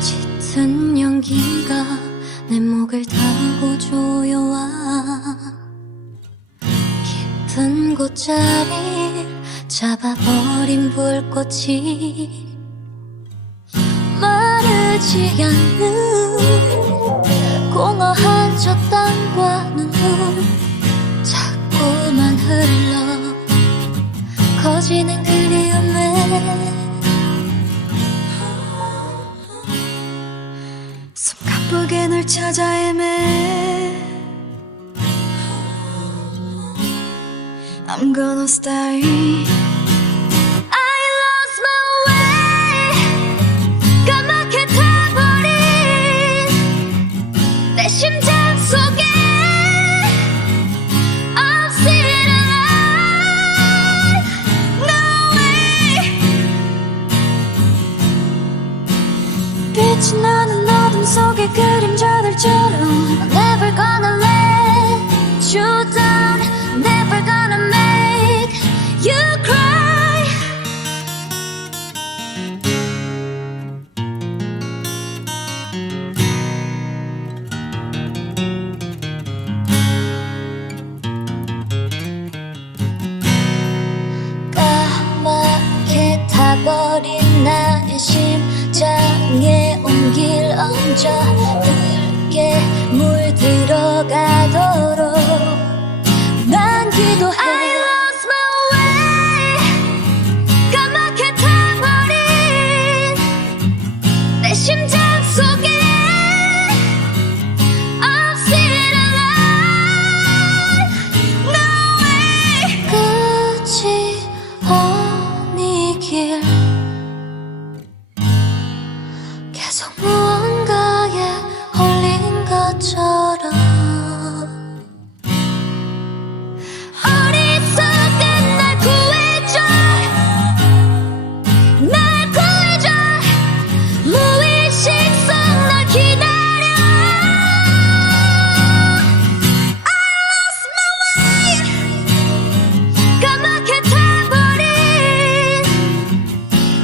짙은 연기가 내 목을 타고 조여와 깊은 곳자리 잡아버린 불꽃이 마르지 않는 공허한 저 땅과 눈물 자꾸만 흘러 커지는 그리움에 숨가쁘게 널 찾아 헤매 I'm gonna stay I lost my way 까맣게 타버린 내 심장 속에 I'm still alive No way 빛이 나는 어둠 속의 그림자들처럼 I'm never gonna let you down Never gonna make you cry 까맣게 타버린 나의 심장에 온길 얹어 붉게 물들어가도록 난 기도해 I lost my way 까맣게 타버린 내 심장 속에 I'm still alive No way 끝이 아닌 길 계속 무언가에 홀린 것처럼 어리석은 날 구해줘 날 구해줘 무의식 속 널 기다려 I lost my way 까맣게 타버린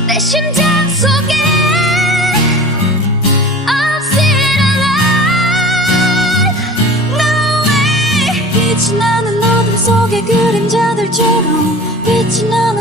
내 심장 속에 I'm still alive No way 빛이 나는 어둠 속의 그림자들처럼 빛이 나는